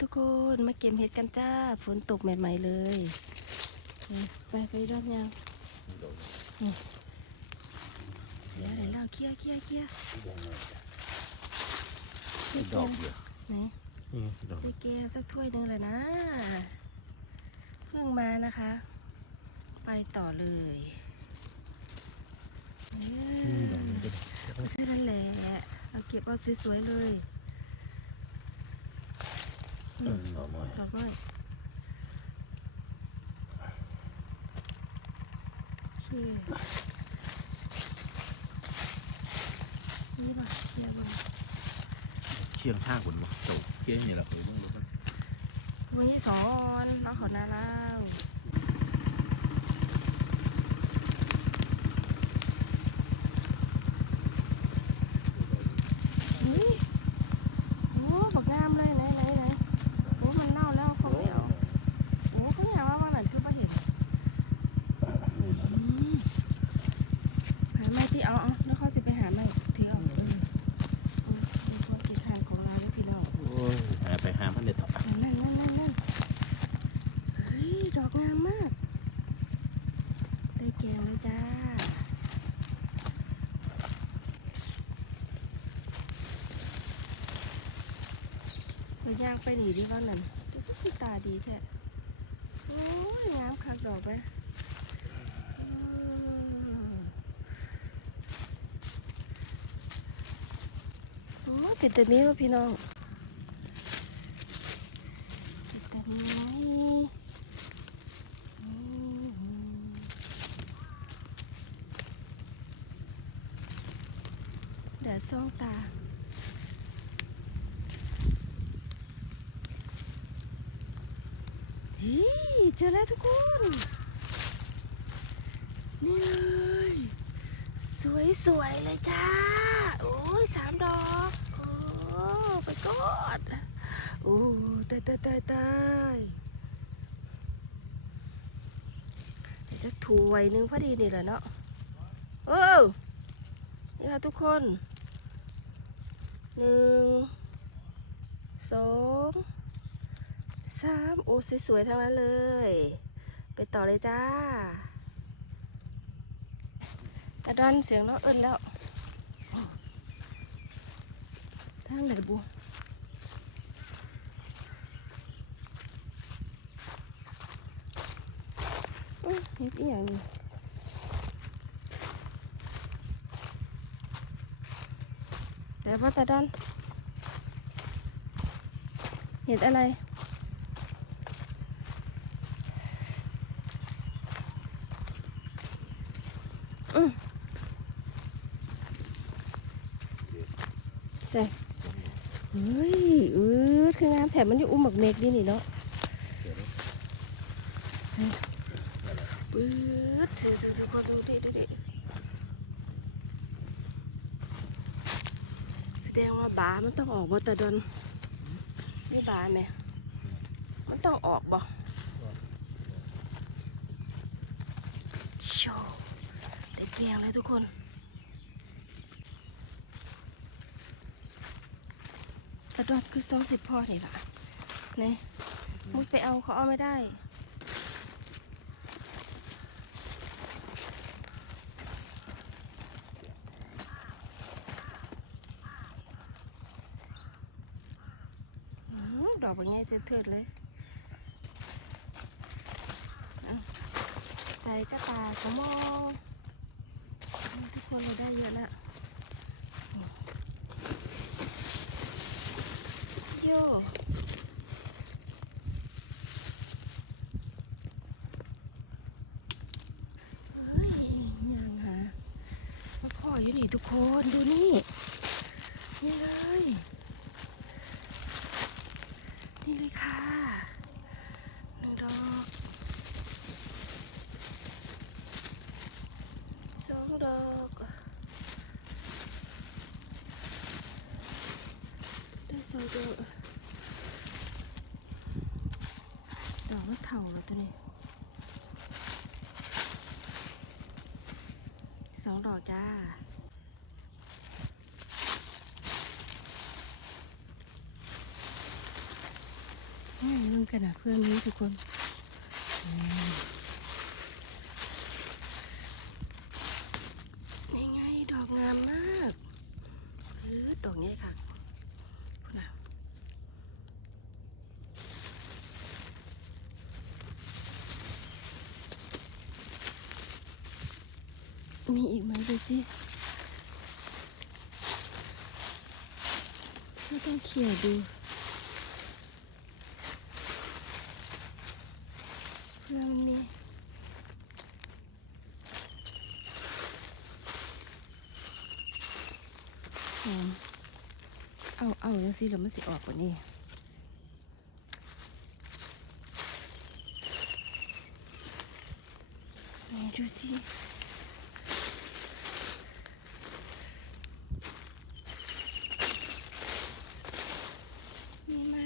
ทุกคนมาเก็บเห็ดกันจ้า ฝนตกใหม่ ๆ เลยนี่ไปไปรอบยังนี่เดี๋ยวเดี๋ยวเราเคลียร์เคลียร์เคลียร์พี่แกดอกงเดียวไหนนี่ดอกพี่แกงสักถ้วยหนึ่งเลยนะ เพิ่งมานะคะ ไปต่อเลยเอนี่ดอกนี้อก็ได้ก็แค่นั้นแหละเราเก็บเอาสวยๆเลยเออดอกไม้ดอกไม้โอเคนี่ป่ะเคลียร์บ่เชียงข้างคนมาโตเกี้ยนี่แหละเออมึงรู้กันวันที่สอนน้องขอนาลาวเฮ้ยโอ้บักงามเลยไหนไหนไหนโอ้มันเน่าแล้วเขาไม่เอาโอ้เขาอยากว่าว่านั่นคือประเห็น อืมหาไม้ที่เอาเอาแล้วเขาจะไปหาไม้ที่เอาเออเออมีความกี่ขานของเราแล้วพี่น้อง โอ้ยหาไปหามันเด็ดต่อ นั่นนั่นนั่นนั่นเฮ้ย ดอกงามมาก ได้แกงเลยจ้า ไป ย่างไปหนีดิเขานั่นดูตาดีแท้โอ้ยงามคักดอกไปออโอ้เป็นตัวนี้วะพี่น้องแต่นี้อืมแดดส่องตา เฮ้ย เจอแล้วทุกคน นี่เลย สวยๆเลยจ้า โอ้ยสามดอก โอ้ไปกอดโอ้ตายตายตายตายเดี๋ยวจะถูไว้หนึงพอดีนี่แหละเนาะโอ้นี่ค่ะทุกคนหนึ่งสอง สามโอ้สวยๆทั้งนั้นเลย ไปต่อเลยจ้าตะดอนเสียงน้องเอิญแล้วทางไหนบัวเฮ็ดอีหยังเดี๋ยวพ่อตาดอนเห็ดอะไร ใส่เฮ้ยอืดคืองามแถมมันอยู่อุ้มหมักเมกดีนี่เนาะปื๊ดดูดูดูคนดูดิดูดิแสดงว่าบามันต้องออกบ่ตะดนนี่บาไหมมันต้องออกบ่โชว์ได้แกงเลยทุกคน ตะดนคือสองสิบพอนี่ล่ะนี่มุดไปเอาเขาเอาไม่ได้ดอกเป็นไงจะเถิดเลย ใส่กระตายขมองทุกคนเราได้เยอะแล้ว โยเฮ้ยยังหามาพ่ออยู่นี่ทุกคนดูนี่ นี่เลย นี่เลยค่ะหนึ่งดอกสองดอกได้สองดอกดอกมั นเข่าแล้วตัวนี้สองดอกจ้านี่เรื่องกันนะเพื่อนนี้ทุกคนไงดอกงามมากเออดอกนี้ค่ะคุณน่ะมีอีกไหมดู สิไม่ต้องเขี่ยดูเพื่อมันมีเอาเอาจังสิแล้วมันสิออกกว่านี้นี่ดูสิมีไหม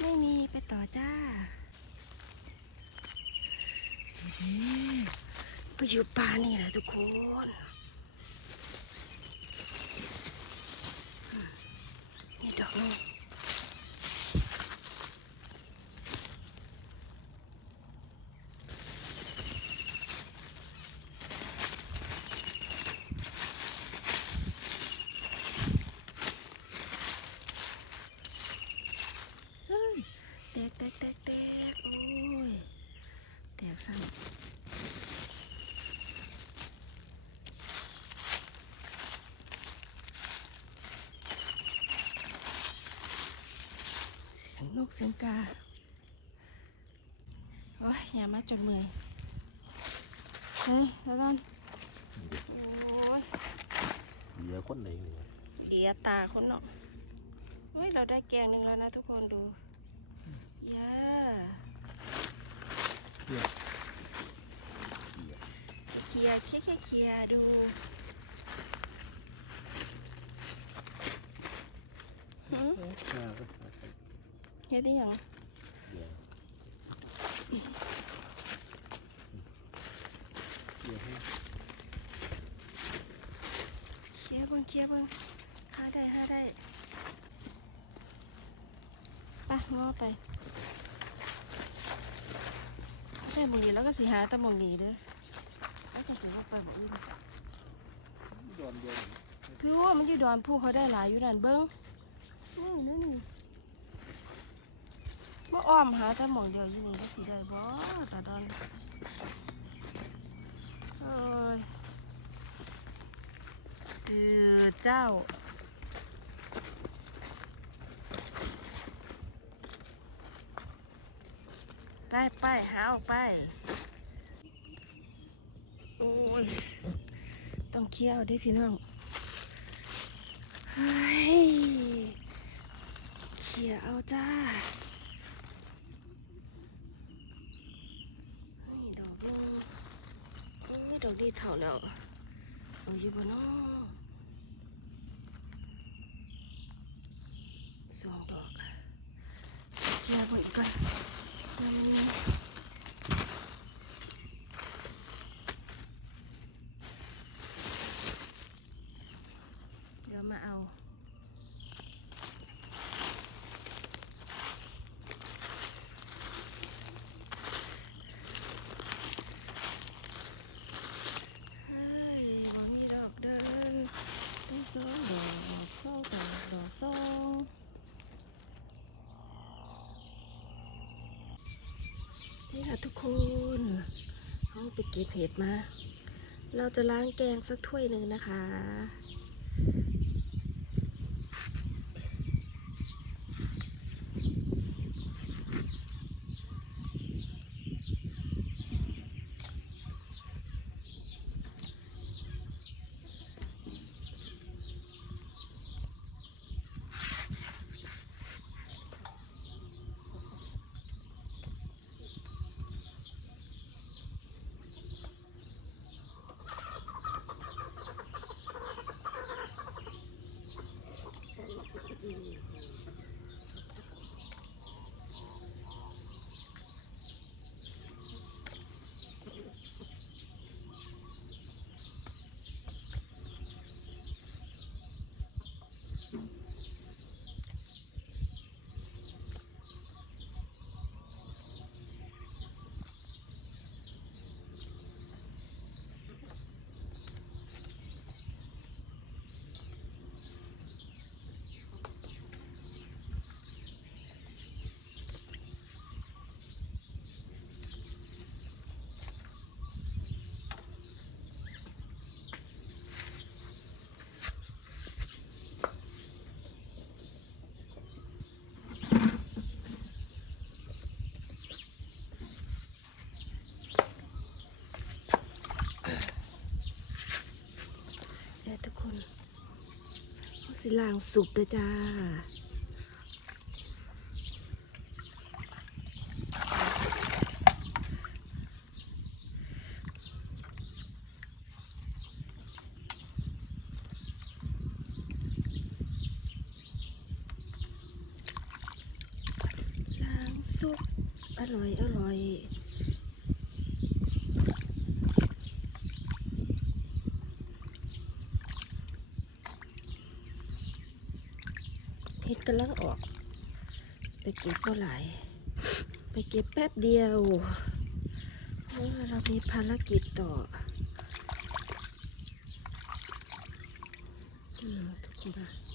ไม่มีไปต่อจ้าเฮ้ ก็อยู่ป่านี่แหละทุกคนนี่ดอกนี้เฮ้ยแตกแตกแตกแตกโอ้ยแตกซ้ำเสียง นกเสียงกา โอ้ยอย่ามาจนเมื่อยเฮ้ยแล้วนั่นโอ้ยเหลือคนไหนอยู่วะเดียตาคนเนาะเฮ้ยเราได้แกงหนึ่งแล้วนะทุกคนดูเย้เคลียร์เคลียร์เคลียร์เคลียร์ดูหืม เฮ็ดได้ยังเหลือเหลือให้เคลียร์เบิ่งเคลียร์เบิ่งหาได้หาได้ไปงอไปได้หมองนี้แล้วก็สิหาแต่หมองนี้เด้อแล้วก็สิว่าไปหมองอื่นโดนเดียวพี่ว่ามันที่ดอนผู้เขาได้หลายอยู่นั่นเบิ้งนี่นั่นนี่ ว่อ้อมหาแต่หมองเดียวอยู่นี่ก็สิได้บ่ตาดอนเอ้ยเจอเจ้าไปไปหาออกไป โอ้ย ต้องเคี่ยวด้พี่น้องเฮ้ยเขี่ยเอาจ้าเฮ้ยดอกนึงเอ้ ยดอาแล้วเอาอยู่บ่เน้อสองดอกเขี่ยไปอีกก่อนมันมีเดี๋ยวมาเอา เฮ้ยบ่มีดอกเด้อดอกสองดอกดอกสองดอกดอกสองนี่ค่ะ ทุกคนเขาไปเก็บเห็ดมา เราจะล้างแกงสักถ้วยหนึ่งนะคะ เสิลางสุกเลยจ้า ล้างซุปอร่อยอร่อย เห็ด กำลังออก ไปเก็บก็หลาย ไปเก็บแป๊บเดียวเพราะเรามีภารกิจต่อทุกคน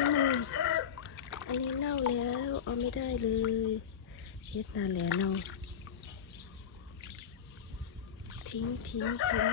อะอืมอันนี้เน่าแล้ว เอาไม่ได้เลยเฮ็ดนาแหลเน่าทิ้งทิ้งทิ้ง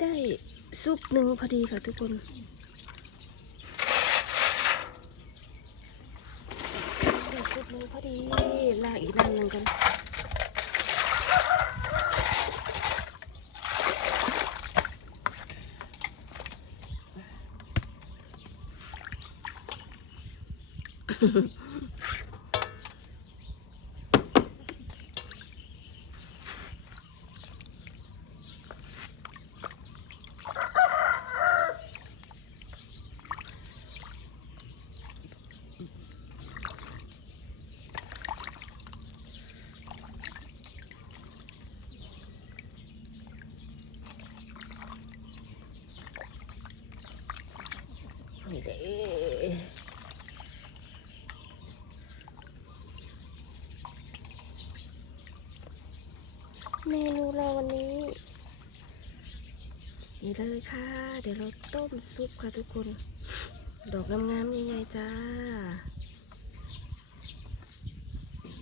ได้ซุปหนึ่งพอดีค่ะทุกคน ได้ซุปหนึ่งพอดีลากอีกน้ำหนึ่งกันนี่เด้ เมนูเราวันนี้ นี่เลยค่ะ เดี๋ยวเราต้มซุปค่ะทุกคน ดอกงามๆใหญ่ๆจ้า